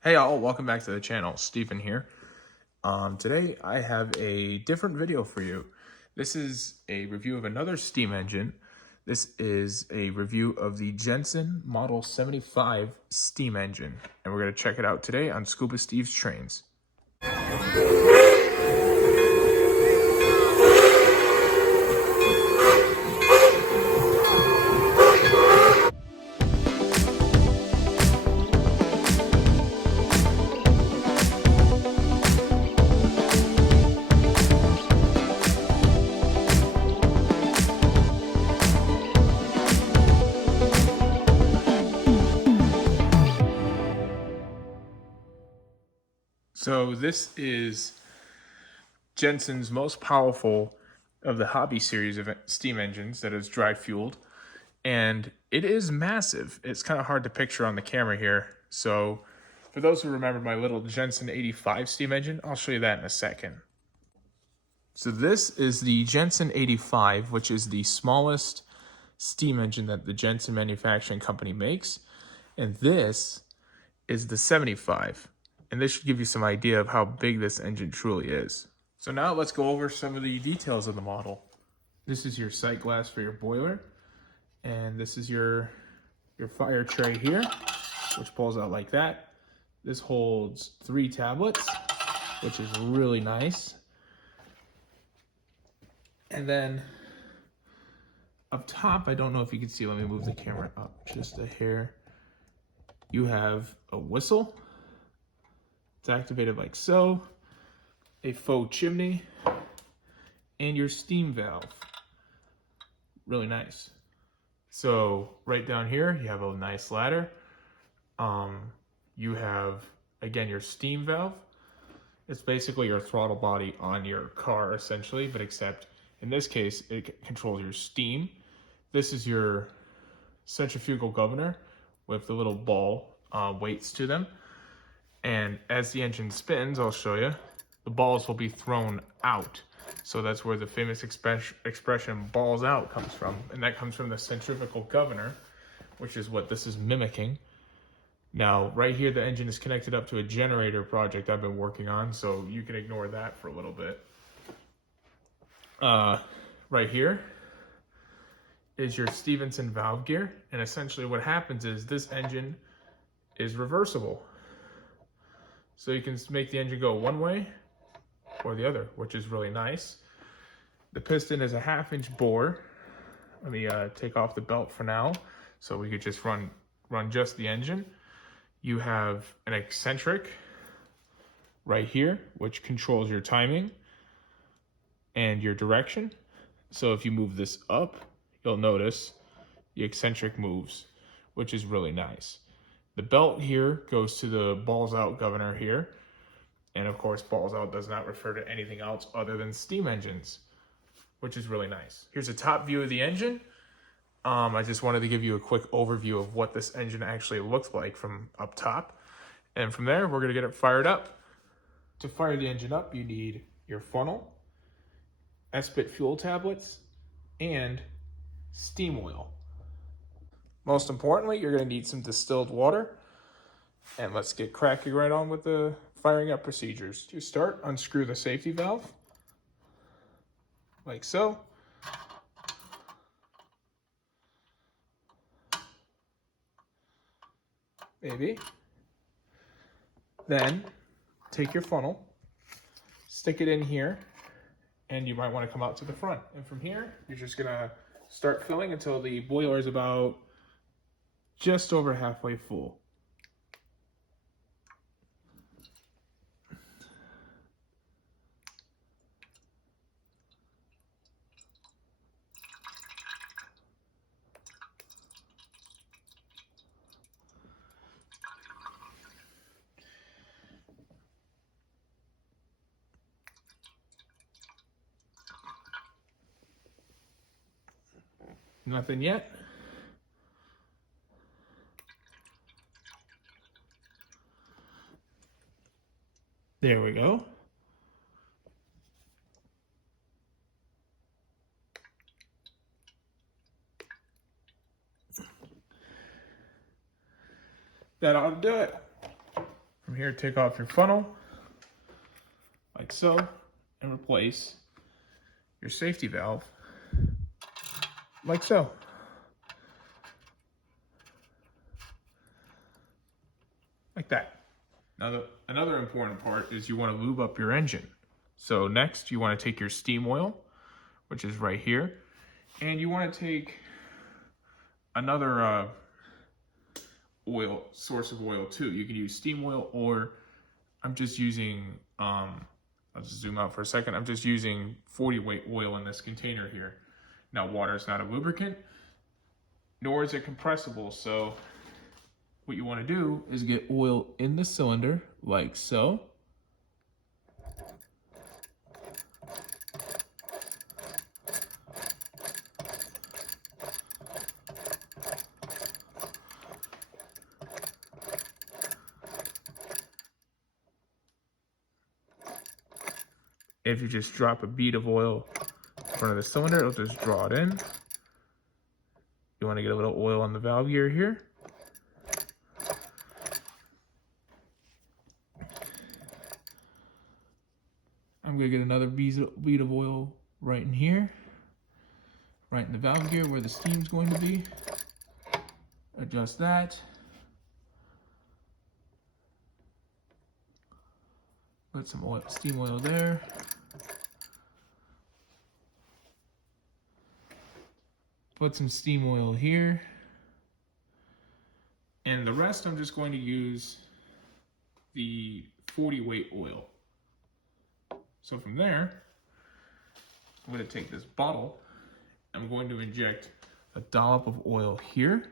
Hey all, welcome back to the channel. Stephen here. Today I have a different video for you. This is a review of another steam engine. This is a review of the Jensen Model 75 steam engine, and we're going to check it out today on Scuba Steve's Trains. So this is Jensen's most powerful of the hobby series of steam engines that is dry fueled, and it is massive. It's kind of hard to picture on the camera here. So for those who remember my little Jensen 85 steam engine, I'll show you that in a second. So this is the Jensen 85, which is the smallest steam engine that the Jensen manufacturing company makes. And this is the 75. And this should give you some idea of how big this engine truly is. So now let's go over some of the details of the model. This is your sight glass for your boiler. And this is your fire tray here, which pulls out like that. This holds 3 tablets, which is really nice. And then up top, I don't know if you can see, let me move the camera up just a hair. You have a whistle. It's activated like so, a faux chimney, and your steam valve. Really nice. So right down here, you have a nice ladder. You have, again, your steam valve. It's basically your throttle body on your car, essentially, but except in this case, it controls your steam. This is your centrifugal governor with the little ball weights to them. And as the engine spins, I'll show you, the balls will be thrown out. So that's where the famous expression balls out comes from. And that comes from the centrifugal governor, which is what this is mimicking. Now, right here, the engine is connected up to a generator project I've been working on, so you can ignore that for a little bit. Right here is your Stevenson valve gear. And essentially what happens is this engine is reversible. So you can make the engine go one way or the other, which is really nice. The piston is a 1/2-inch bore. Let me take off the belt for now, so we could just run just the engine. You have an eccentric right here, which controls your timing and your direction. So if you move this up, you'll notice the eccentric moves, which is really nice. The belt here goes to the balls out governor here. And of course, balls out does not refer to anything else other than steam engines, which is really nice. Here's a top view of the engine. I just wanted to give you a quick overview of what this engine actually looks like from up top. And from there, we're gonna get it fired up. To fire the engine up, you need your funnel, S-bit fuel tablets, and steam oil. Most importantly, you're gonna need some distilled water. And let's get cracking right on with the firing up procedures. To start, unscrew the safety valve, like so. Maybe. Then take your funnel, stick it in here, and you might want to come out to the front. And from here, you're just gonna start filling until the boiler is about just over halfway full. Nothing yet. There we go. That ought to do it. From here, take off your funnel, like so, and replace your safety valve, like so. Like that. Now, another important part is you want to lube up your engine. So next, you want to take your steam oil, which is right here, and you want to take another source of oil too. You can use steam oil, or I'm just using, I'll just zoom out for a second. I'm just using 40 weight oil in this container here. Now, water is not a lubricant, nor is it compressible. So what you want to do is get oil in the cylinder like so. If you just drop a bead of oil in front of the cylinder, it'll just draw it in. You want to get a little oil on the valve gear here. I'm going to get another bead of oil right in here, right in the valve gear where the steam's going to be. Adjust that. Put some oil, steam oil there. Put some steam oil here. And the rest I'm just going to use the 40 weight oil. So from there, I'm going to take this bottle. I'm going to inject a dollop of oil here.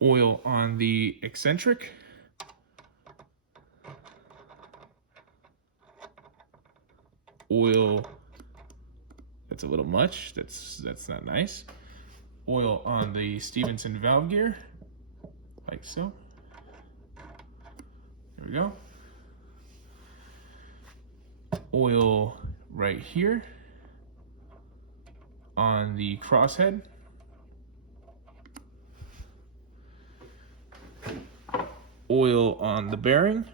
Oil on the eccentric. Oil, that's a little much, that's not nice. Oil on the Stevenson valve gear, like so. There we go. Oil right here on the crosshead. Oil on the bearing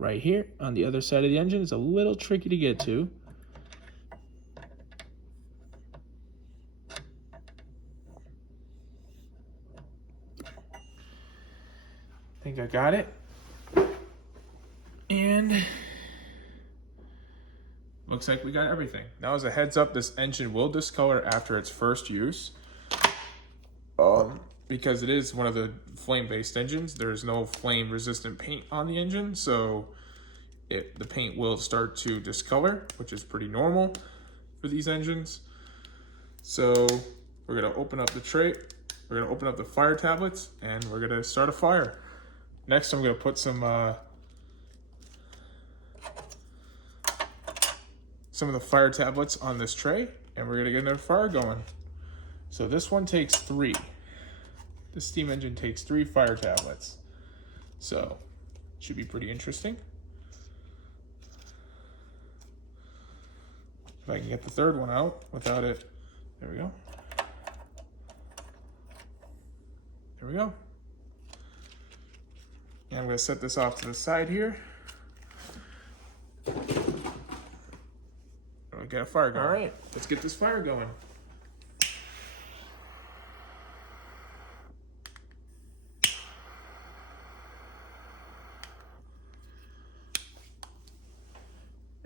right here on the other side of the engine. It's a little tricky to get to. I think I got it. And looks like we got everything. Now, as a heads up, this engine will discolor after its first use. Because it is one of the flame-based engines. There's no flame-resistant paint on the engine, so the paint will start to discolor, which is pretty normal for these engines. So we're gonna open up the tray, we're gonna open up the fire tablets, and we're gonna start a fire. Next, I'm gonna put some of the fire tablets on this tray, and we're gonna get another fire going. So this one takes 3. The steam engine takes 3 fire tablets. So, should be pretty interesting. If I can get the third one out without it. There we go. There we go. And I'm going to set this off to the side here. We got a fire going. All right, let's get this fire going.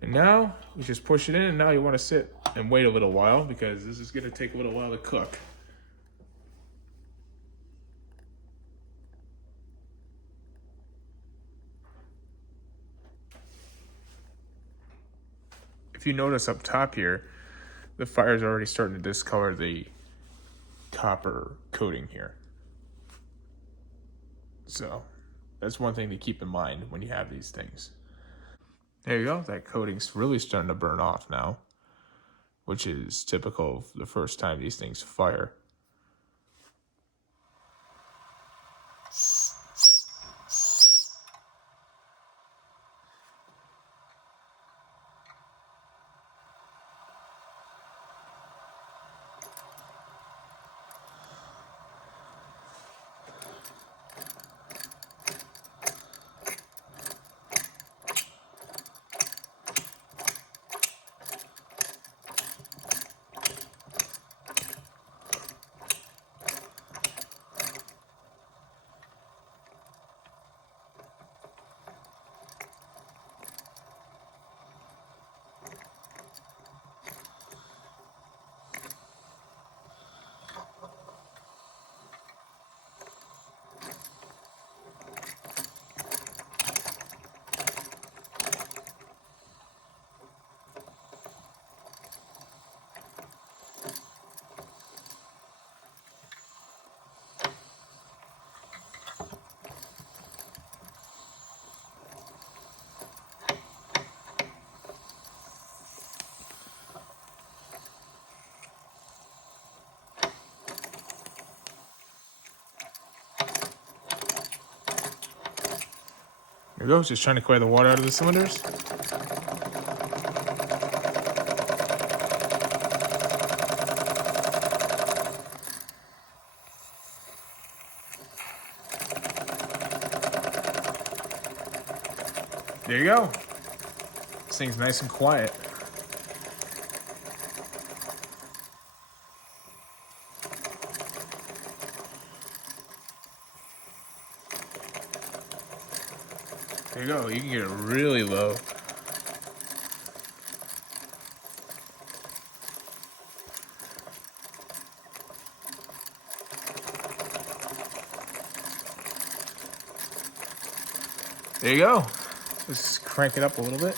And now you just push it in, and now you want to sit and wait a little while because this is going to take a little while to cook. If you notice up top here, the fire is already starting to discolor the copper coating here. So that's one thing to keep in mind when you have these things. There you go. That coating's really starting to burn off now, which is typical of the first time these things fire. Here we go, just trying to clear the water out of the cylinders. There you go. This thing's nice and quiet. There you go, you can get it really low. There you go. Let's crank it up a little bit.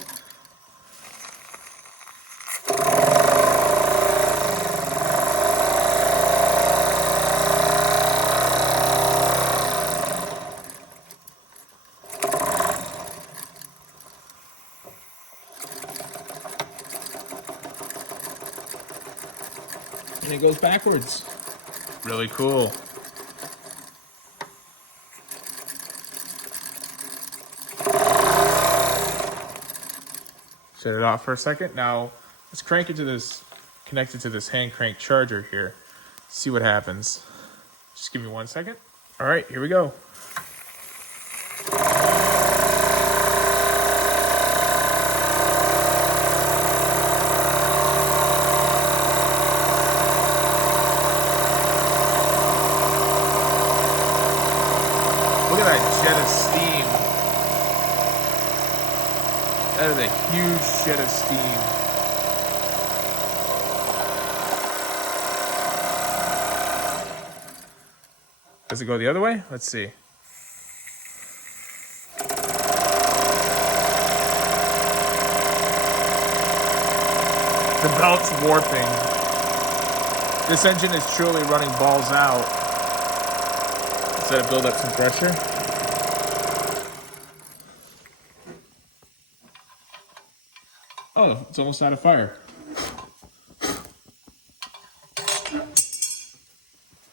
And it goes backwards. Really cool. Shut it off for a second. Now let's crank it to this, connect it to this hand crank charger here. See what happens. Just give me 1 second. All right, here we go. Look at that jet of steam. That is a huge jet of steam. Does it go the other way? Let's see. The belt's warping. This engine is truly running balls out. Does that build up some pressure? Oh, it's almost out of fire.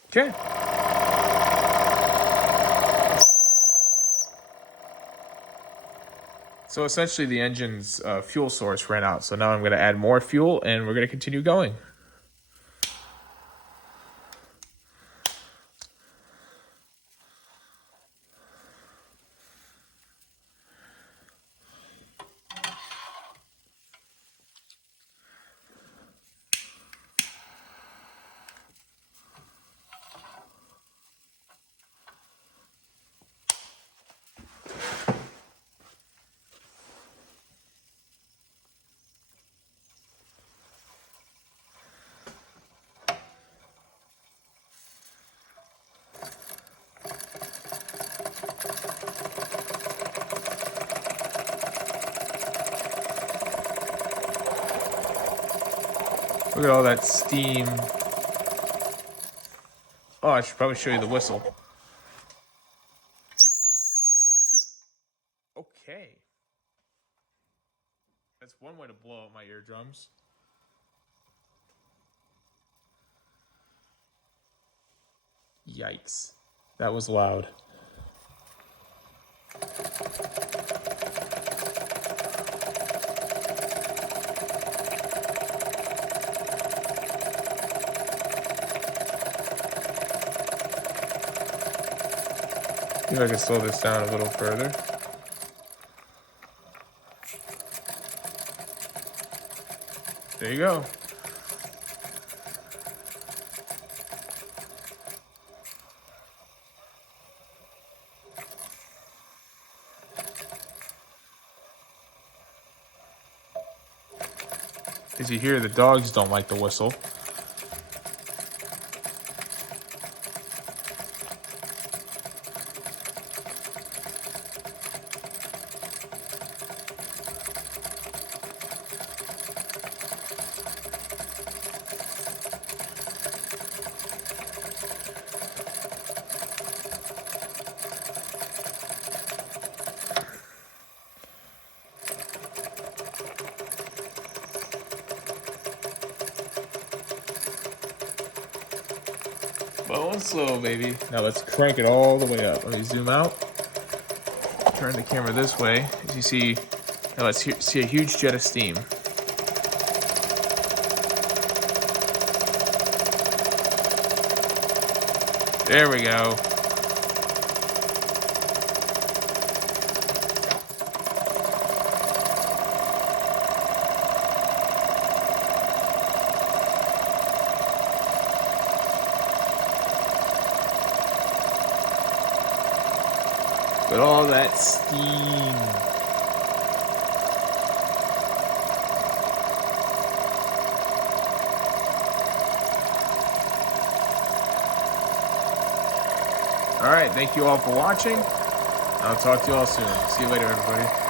Okay. So essentially the engine's fuel source ran out. So now I'm going to add more fuel and we're going to continue going. Look at all that steam. Oh, I should probably show you the whistle. Okay. That's one way to blow out my eardrums. Yikes. That was loud. See if I can slow this down a little further. There you go. As you hear, the dogs don't like the whistle. Slow, baby. Now let's crank it all the way up. Let me zoom out. turn the camera this way. As you see, now let's see a huge jet of steam. There we go. With all that steam. All right, thank you all for watching. I'll talk to you all soon. See you later, everybody.